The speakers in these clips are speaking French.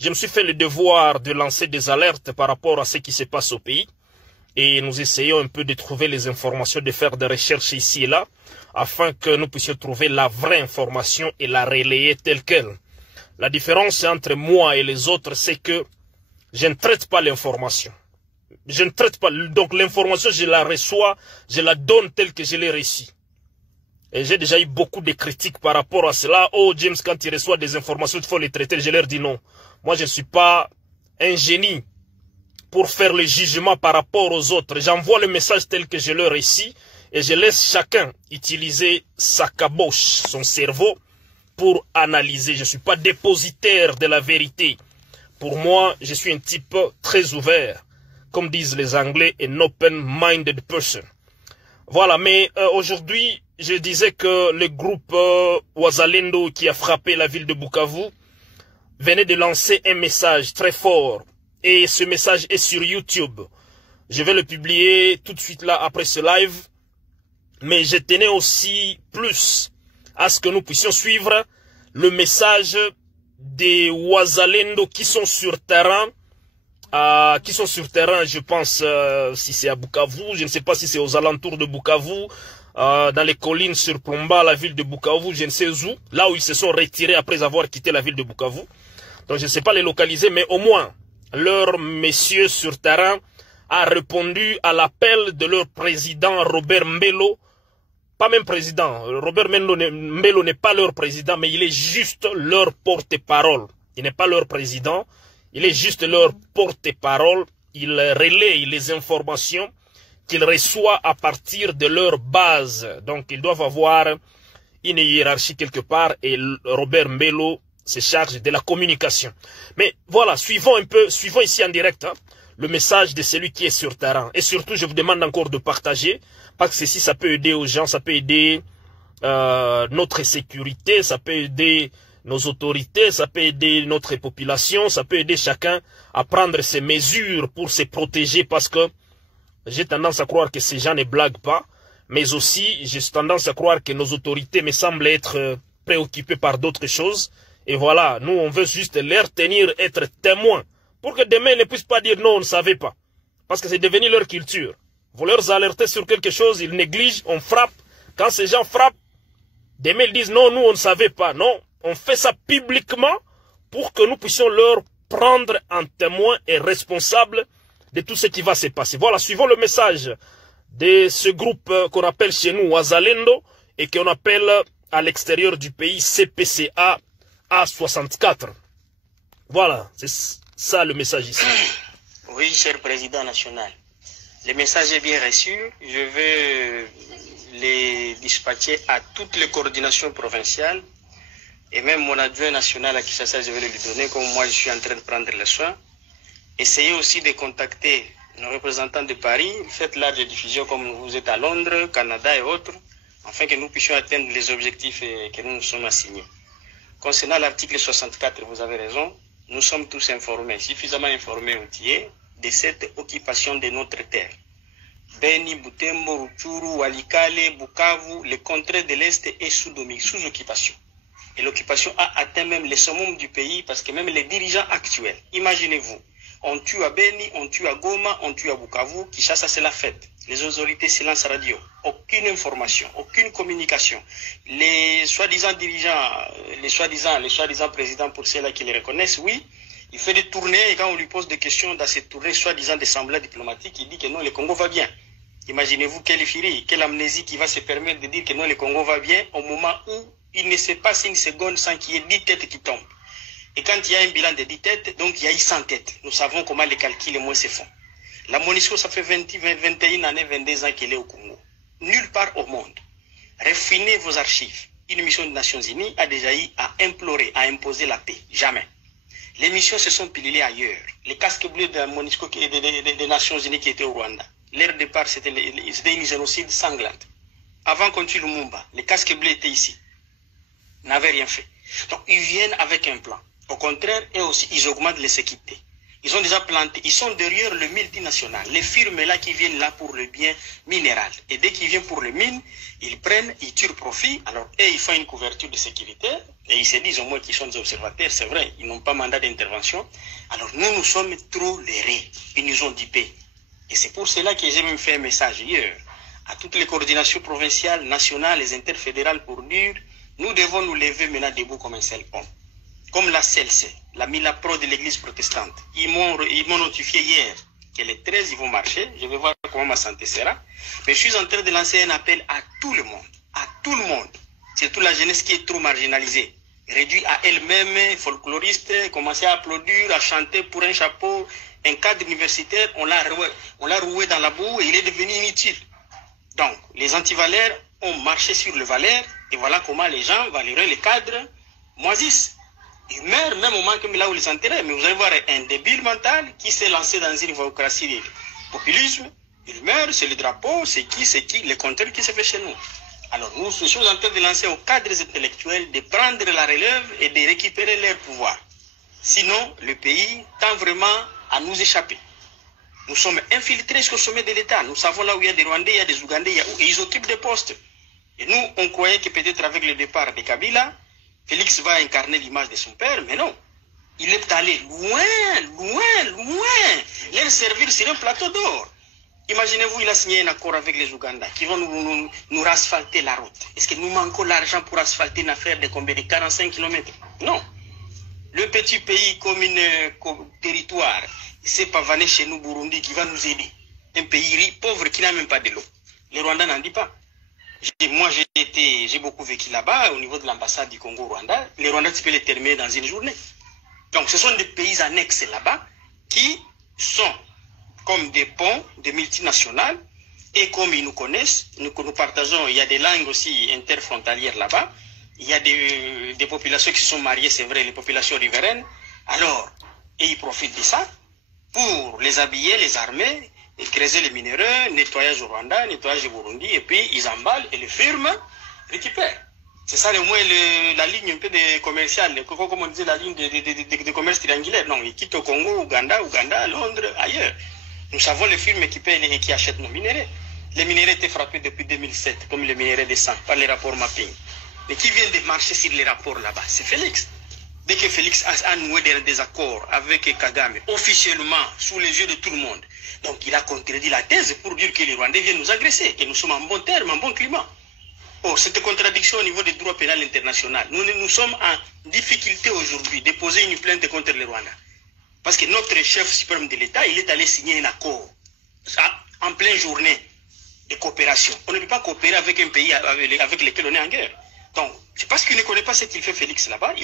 je me suis fait le devoir de lancer des alertes par rapport à ce qui se passe au pays. Et nous essayons un peu de trouver les informations, de faire des recherches ici et là, afin que nous puissions trouver la vraie information et la relayer telle qu'elle. La différence entre moi et les autres, c'est que je ne traite pas l'information. Je ne traite pas, donc l'information, je la reçois, je la donne telle que je l'ai reçue. Et j'ai déjà eu beaucoup de critiques par rapport à cela. Oh, James, quand il reçoit des informations, il faut les traiter. Je leur dis non. Moi, je ne suis pas un génie pour faire le jugement par rapport aux autres. J'envoie le message tel que je le récite et je laisse chacun utiliser sa caboche, son cerveau, pour analyser. Je ne suis pas dépositaire de la vérité. Pour moi, je suis un type très ouvert. Comme disent les Anglais, an open-minded person. Voilà, mais aujourd'hui, je disais que le groupe Wazalendo qui a frappé la ville de Bukavu venait de lancer un message très fort. Et ce message est sur YouTube. Je vais le publier tout de suite là après ce live. Mais je tenais aussi plus à ce que nous puissions suivre le message des Wazalendo qui sont sur terrain. Je pense, si c'est à Bukavu, je ne sais pas si c'est aux alentours de Bukavu, dans les collines sur Plomba, la ville de Bukavu, je ne sais où, là où ils se sont retirés après avoir quitté la ville de Bukavu. Donc je ne sais pas les localiser, mais au moins, leur monsieur sur terrain a répondu à l'appel de leur président Robert Mbello. Pas même président, Robert Mbello n'est pas leur président, mais il est juste leur porte-parole. Il n'est pas leur président, il est juste leur porte-parole. Il relaye les informations qu'ils reçoivent à partir de leur base. Donc ils doivent avoir une hiérarchie quelque part et Robert Mbello se charge de la communication. Mais voilà, suivons ici en direct le message de celui qui est sur terrain. Et surtout, je vous demande encore de partager, parce que ceci, ça peut aider aux gens, ça peut aider notre sécurité, ça peut aider nos autorités, ça peut aider notre population, ça peut aider chacun à prendre ses mesures pour se protéger, parce que j'ai tendance à croire que ces gens ne blaguent pas, mais aussi j'ai tendance à croire que nos autorités me semblent être préoccupées par d'autres choses. Et voilà, nous on veut juste les tenir, être témoins, pour que demain ils ne puissent pas dire non, on ne savait pas. Parce que c'est devenu leur culture. Vous leur alertez sur quelque chose, ils négligent, on frappe. Quand ces gens frappent, demain ils disent non, nous on ne savait pas. Non, on fait ça publiquement pour que nous puissions leur prendre en témoin et responsable de tout ce qui va se passer. Voilà, suivons le message de ce groupe qu'on appelle chez nous Wazalendo et qu'on appelle à l'extérieur du pays CPCA A64. Voilà, c'est ça le message ici. Oui, cher président national. Le message est bien reçu. Je vais les dispatcher à toutes les coordinations provinciales et même mon adjoint national à Kinshasa, je vais le lui donner comme moi je suis en train de prendre le soin. Essayez aussi de contacter nos représentants de Paris. Faites large diffusion comme vous êtes à Londres, Canada et autres, afin que nous puissions atteindre les objectifs que nous nous sommes assignés. Concernant l'article 64, vous avez raison, nous sommes tous informés, suffisamment informés outillés de cette occupation de notre terre. Beni, Butembo, Rutshuru, Walikale, Bukavu, le contrée de l'Est est sous occupation. Et l'occupation a atteint même le summum du pays parce que même les dirigeants actuels, imaginez-vous, on tue à Beni, on tue à Goma, on tue à Bukavu, Kinshasa c'est la fête. Les autorités silence radio, aucune information, aucune communication. Les soi-disant dirigeants, les soi-disant présidents pour ceux-là qui les reconnaissent, oui, il fait des tournées et quand on lui pose des questions dans ces tournées soi-disant des semblants diplomatiques, il dit que non, le Congo va bien. Imaginez-vous quelle furie, quelle amnésie qui va se permettre de dire que non, le Congo va bien au moment où il ne se passe une seconde sans qu'il y ait 10 têtes qui tombent. Et quand il y a un bilan de 10 têtes, donc il y a eu 100 têtes. Nous savons comment les calculs et moins se font. La MONUSCO, ça fait 21 années, 22 ans qu'elle est au Congo. Nulle part au monde. Raffinez vos archives. Une mission des Nations Unies a déjà eu à implorer, à imposer la paix. Jamais. Les missions se sont pilulées ailleurs. Les casques bleus de la MONUSCO des Nations Unies qui étaient au Rwanda. Leur départ, c'était une génocide sanglante. Avant qu'on tue Lumumba, les casques bleus étaient ici. N'avaient rien fait. Donc, ils viennent avec un plan. Au contraire, et aussi, ils augmentent les sécurités. Ils ont déjà planté, ils sont derrière le multinational. Les firmes là qui viennent là pour le bien minéral. Et dès qu'ils viennent pour le mine, ils prennent, ils tirent profit. Alors, ils font une couverture de sécurité. Et ils se disent au moins qu'ils sont des observateurs. C'est vrai, ils n'ont pas mandat d'intervention. Alors, nous sommes trop lérés. Ils nous ont dupés. Et c'est pour cela que j'ai même fait un message hier à toutes les coordinations provinciales, nationales et interfédérales pour dire, nous devons nous lever maintenant debout comme un seul homme. Comme la CLC, la Milapro de l'église protestante. Ils m'ont notifié hier que les 13, ils vont marcher. Je vais voir comment ma santé sera. Mais je suis en train de lancer un appel à tout le monde, surtout la jeunesse qui est trop marginalisée, réduite à elle-même, folkloriste, commencer à applaudir, à chanter pour un chapeau, un cadre universitaire, on l'a roué dans la boue et il est devenu inutile. Donc, les antivaleurs ont marché sur le valeur et voilà comment les gens, valeureux, les cadres, moisissent. Ils meurent même au moment que là où les enterrent. Mais vous allez voir un débile mental qui s'est lancé dans une démocratie de populisme. Il meurt, c'est le drapeau, c'est qui, le contraire qui se fait chez nous. Alors nous sommes en train de lancer aux cadres intellectuels de prendre la relève et de récupérer leur pouvoir. Sinon, le pays tend vraiment à nous échapper. Nous sommes infiltrés jusqu'au sommet de l'État. Nous savons là où il y a des Rwandais, il y a des Ougandais, et ils occupent des postes. Et nous, on croyait que peut-être avec le départ de Kabila, Félix va incarner l'image de son père, mais non. Il est allé loin, leur servir sur un plateau d'or. Imaginez-vous, il a signé un accord avec les Ougandais qui vont nous asphalter la route. Est-ce que nous manquons l'argent pour asphalter une affaire de combien de 45 km? Non. Le petit pays comme territoire, c'est pavané chez nous, Burundi, qui va nous aider. Un pays pauvre qui n'a même pas de l'eau. Les Rwandais n'en disent pas. Moi, j'ai beaucoup vécu là-bas, au niveau de l'ambassade du Congo-Rwanda. Les Rwandais, tu peux les terminer dans une journée. Donc, ce sont des pays annexes là-bas qui sont comme des ponts, des multinationales, et comme ils nous connaissent, nous partageons, il y a des langues aussi interfrontalières là-bas, il y a des populations qui sont mariées, c'est vrai, les populations riveraines, alors, et ils profitent de ça pour les habiller, les armer, et creuser les minéraux, nettoyage au Rwanda, nettoyage au Burundi, et puis ils emballent et les firmes récupèrent. C'est ça au moins la ligne un peu de commerciale, comme on disait, la ligne de commerce triangulaire. Non, ils quittent au Congo, Ouganda, Londres, ailleurs. Nous savons les firmes qui payent et qui achètent nos minéraux. Les minéraux étaient frappés depuis 2007, comme les minéraux de sang, par les rapports mapping. Mais qui vient de marcher sur les rapports là-bas? C'est Félix. Dès que Félix a noué des accords avec Kagame, officiellement, sous les yeux de tout le monde, donc il a contredit la thèse pour dire que les Rwandais viennent nous agresser, que nous sommes en bon terme, en bon climat. Oh, cette contradiction au niveau du droit pénal international. Nous sommes en difficulté aujourd'hui de poser une plainte contre les Rwandais. Parce que notre chef suprême de l'État, il est allé signer un accord en pleine journée de coopération. On ne peut pas coopérer avec un pays avec lequel on est en guerre. Donc, c'est parce qu'il ne connaît pas ce qu'il fait Félix là-bas.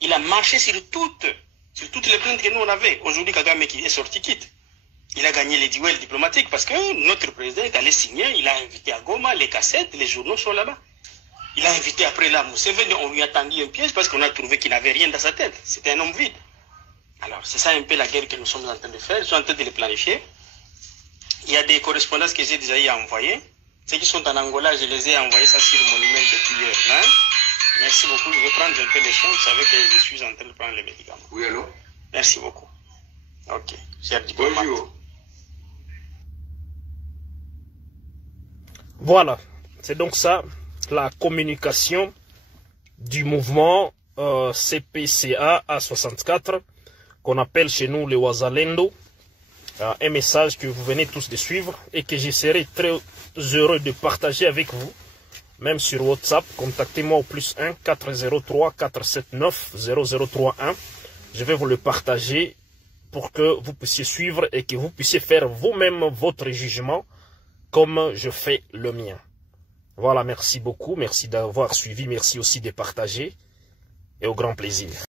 Il a marché sur toutes les plaintes que nous on avait. Aujourd'hui, Kagame qui est sorti quitte. Il a gagné les duels diplomatiques parce que notre président est allé signer. Il a invité à Goma, les cassettes, les journaux sont là-bas. Il a invité après là Museveni, on lui a tendu un piège parce qu'on a trouvé qu'il n'avait rien dans sa tête. C'était un homme vide. Alors, c'est ça un peu la guerre que nous sommes en train de faire. Nous sommes en train de les planifier. Il y a des correspondances que j'ai déjà envoyées. Ceux qui sont en Angola, je les ai envoyés ça sur mon email depuis hier. Hein? Merci beaucoup. Je vais prendre un peu les choses. Vous savez que je suis en train de prendre les médicaments. Oui, allô? Merci beaucoup. Ok. Cher diplomate. Bonjour. Voilà. C'est donc ça, la communication du mouvement CPCA A64, qu'on appelle chez nous le Wazalendo. Un message que vous venez tous de suivre et que je serai très heureux de partager avec vous, même sur WhatsApp. Contactez-moi au +1 403 479 0031. Je vais vous le partager pour que vous puissiez suivre et que vous puissiez faire vous-même votre jugement comme je fais le mien. Voilà, merci beaucoup, merci d'avoir suivi, merci aussi de partager et au grand plaisir.